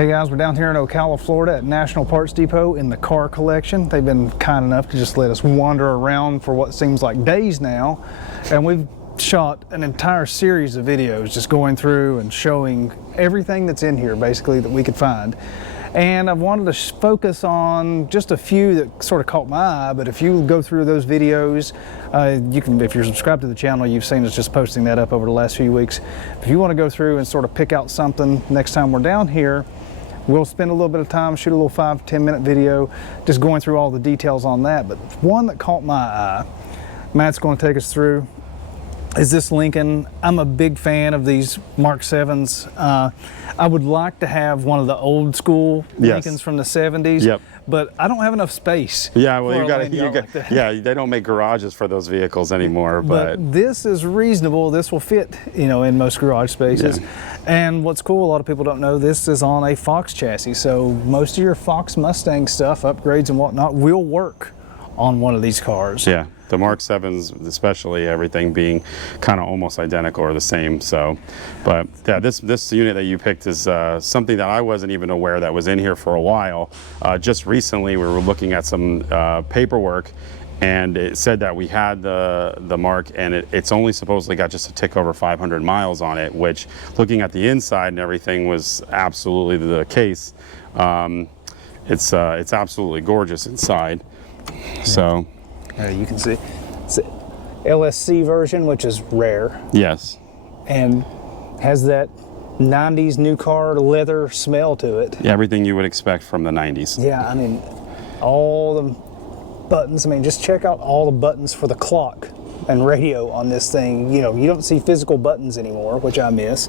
Hey guys, we're down here in Ocala, Florida at National Parts Depot in the car collection. They've been kind enough to just let us wander around for what seems like days now. And we've shot an entire series of videos just going through and showing everything that's in here basically that we could find. And I wanted to focus on just a few that sort of caught my eye, but if you go through those videos, you can, if you're subscribed to the channel, you've seen us just posting that up over the last few weeks. If you want to go through and sort of pick out something next time we're down here, we'll spend a little bit of time, shoot a little 5-10 minute video, just going through all the details on that. But one that caught my eye, Matt's going to take us through, is this Lincoln. I'm a big fan of these Mark 7s. I would like to have one of the old school Lincolns from the 70s. Yep. But I don't have enough space. Yeah, well, yeah, they don't make garages for those vehicles anymore. But this is reasonable. This will fit, you know, in most garage spaces. Yeah. And what's cool, a lot of people don't know, this is on a Fox chassis. So most of your Fox Mustang stuff, upgrades and whatnot, will work on one of these cars. Yeah. The Mark 7s, especially, everything being kind of almost identical or the same. So, but yeah, this unit that you picked is something that I wasn't even aware that was in here for a while. Just recently, we were looking at some paperwork, and it said that we had the Mark, and it's only supposedly got just a tick over 500 miles on it, which, looking at the inside and everything, was absolutely the case. It's absolutely gorgeous inside. Yeah. So. You can see it's the LSC version, which is rare. Yes. And has that 90s new car leather smell to it. Yeah, everything you would expect from the 90s. Yeah, I mean, all the buttons. I mean, just check out all the buttons for the clock and radio on this thing. You know, you don't see physical buttons anymore, which I miss.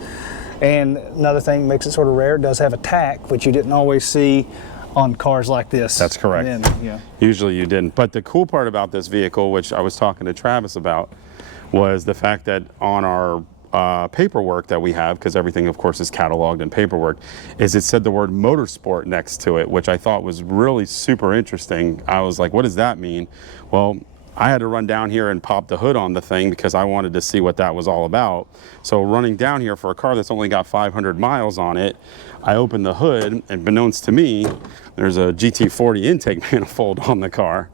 And another thing that makes it sort of rare, it does have a tack, which you didn't always see on cars like this. That's correct. Then, yeah. Usually you didn't. But the cool part about this vehicle, which I was talking to Travis about, was the fact that on our paperwork that we have, because everything of course is cataloged in paperwork, is it said the word Motorsport next to it, which I thought was really super interesting. I was like, what does that mean? Well, I had to run down here and pop the hood on the thing because I wanted to see what that was all about. So running down here for a car that's only got 500 miles on it, I opened the hood, and unbeknownst to me, there's a GT40 intake manifold on the car.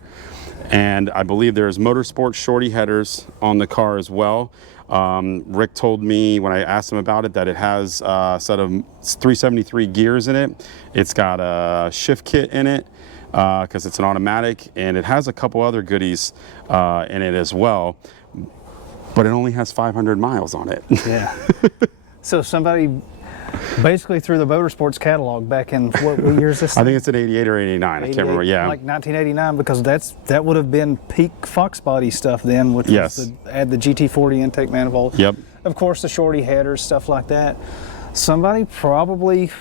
And I believe there's Motorsports shorty headers on the car as well. Rick told me when I asked him about it that it has a set of 373 gears in it. It's got a shift kit in it, because it's an automatic, and it has a couple other goodies in it as well, but it only has 500 miles on it. Yeah. So somebody basically threw the Motorsports catalog back in, what year is this? I think it's at 88 or 89, I can't remember, yeah. Like 1989, because that would have been peak Fox body stuff then, which was add the GT40 intake manifold. Yep. Of course, the shorty headers, stuff like that. Somebody probably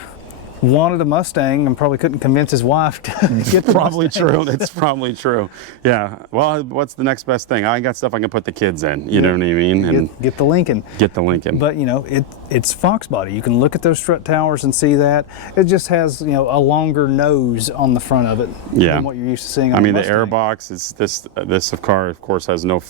wanted a Mustang and probably couldn't convince his wife to get the Probably Mustang. True. That's probably true. Yeah. Well, what's the next best thing? I got stuff I can put the kids in. You know what I mean? And get the Lincoln. Get the Lincoln. But you know, it's Fox body. You can look at those strut towers and see that. It just has, you know, a longer nose on the front of it than what you're used to seeing on the Mustang. air box is this car of course has no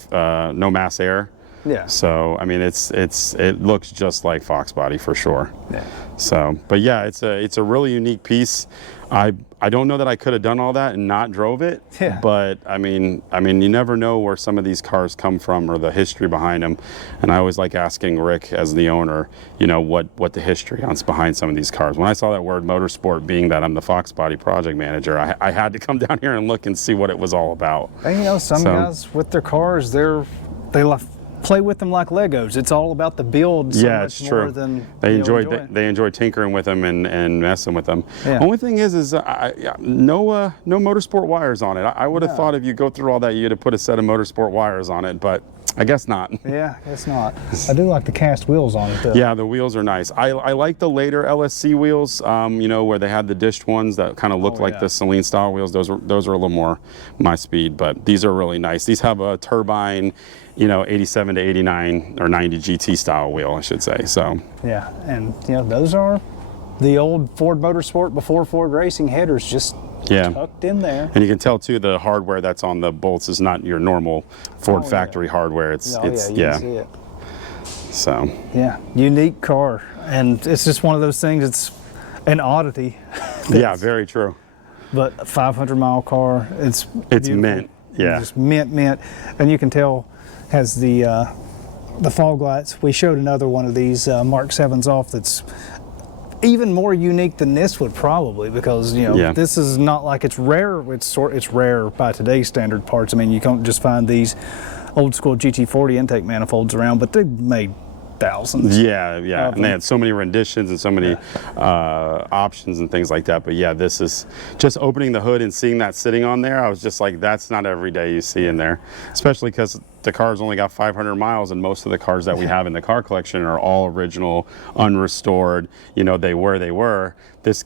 mass air. Yeah. So I mean, it looks just like Fox body for sure. Yeah. So, but yeah, it's a really unique piece. I don't know that I could have done all that and not drove it. Yeah. But I mean, you never know where some of these cars come from or the history behind them. And I always like asking Rick, as the owner, you know, what the history is behind some of these cars. When I saw that word Motorsport, being that I'm the Fox body project manager, I had to come down here and look and see what it was all about. And you know, some guys with their cars, they play with them like Legos. It's all about the build so much more than they enjoy tinkering with them and messing with them. Yeah. Only thing is no Motorsport wires on it. I would have thought if you go through all that, you'd have put a set of Motorsport wires on it, but I guess not. Yeah, it's not. I do like the cast wheels on it though. Yeah, the wheels are nice. I like the later LSC wheels, you know, where they had the dished ones that kind of looked like the Celine style wheels. Those are a little more my speed, but these are really nice. These have a turbine, you know, 87 to 89 or 90 GT style wheel, I should say. So yeah, and you know, those are the old Ford Motorsport before Ford Racing headers, just tucked in there. And you can tell too, the hardware that's on the bolts is not your normal Ford factory hardware. It's you can see it. So yeah, unique car, and it's just one of those things. It's an oddity. Yeah, very true. But a 500-mile car, it's beautiful. Mint. Yeah. Just mint. And you can tell has the fog lights. We showed another one of these Mark 7s off that's even more unique than this would probably, because this is not like it's rare. It's rare by today's standard parts. I mean, you can't just find these old school GT40 intake manifolds around, but they made thousands. Yeah, and they had so many renditions and so many options and things like that. But yeah, this is just opening the hood and seeing that sitting on there. I was just like, that's not every day you see in there, especially because the car's only got 500 miles, and most of the cars that we have in the car collection are all original, unrestored. They were. This,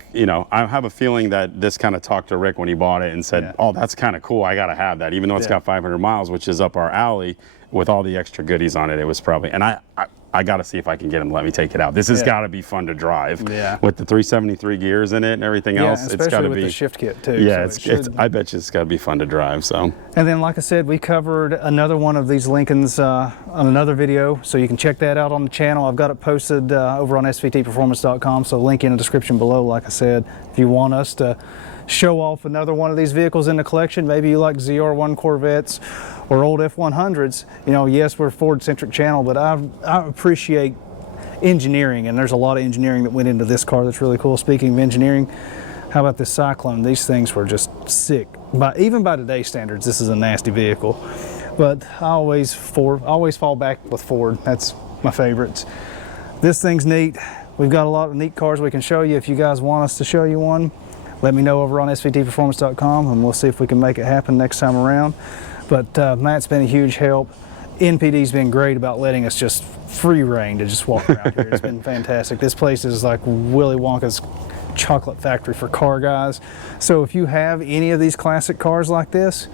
I have a feeling that this kind of talked to Rick when he bought it and said, "Oh, that's kind of cool. I got to have that," even though it's got 500 miles, which is up our alley with all the extra goodies on it. It was probably, and I got to see if I can get him to let me take it out. This has got to be fun to drive. Yeah. With the 373 gears in it and everything else, it's got to be. Especially with the shift kit too. Yeah, so I bet you it's got to be fun to drive. So. And then, like I said, we covered another one of these Lincolns on another video, so you can check that out on the channel. I've got it posted over on SVTPerformance.com, so link in the description below. Like I said, if you want us to show off another one of these vehicles in the collection, maybe you like ZR1 Corvettes or old F100s. Yes, we're a Ford-centric channel, but I appreciate engineering, and there's a lot of engineering that went into this car that's really cool. Speaking of engineering, how about this Cyclone? These things were just sick. Even by today's standards, this is a nasty vehicle. But I always fall back with Ford. That's my favorites. This thing's neat. We've got a lot of neat cars we can show you. If you guys want us to show you one, let me know over on SVTPerformance.com, and we'll see if we can make it happen next time around. But Matt's been a huge help. NPD's been great about letting us just free reign to just walk around here. It's been fantastic. This place is like Willy Wonka's chocolate factory for car guys. So if you have any of these classic cars like this,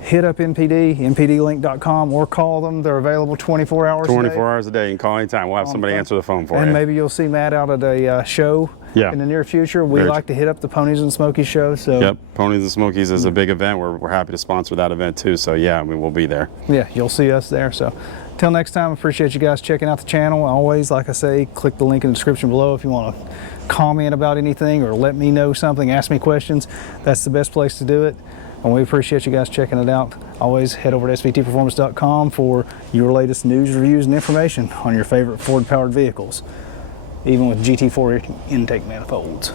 hit up NPD, npdlink.com, or call them. They're available 24 hours a day. 24 hours a day. You can call anytime. We'll have somebody answer the phone for you. And maybe you'll see Matt out at a show in the near future. We like to hit up the Ponies and Smokies show. So. Yep, Ponies and Smokies is a big event. We're happy to sponsor that event too. So yeah, we'll be there. Yeah, you'll see us there. So till next time, appreciate you guys checking out the channel. Always, like I say, click the link in the description below if you want to comment about anything or let me know something, ask me questions. That's the best place to do it. And we appreciate you guys checking it out. Always head over to SVTPerformance.com for your latest news, reviews, and information on your favorite Ford-powered vehicles, even with GT4 intake manifolds.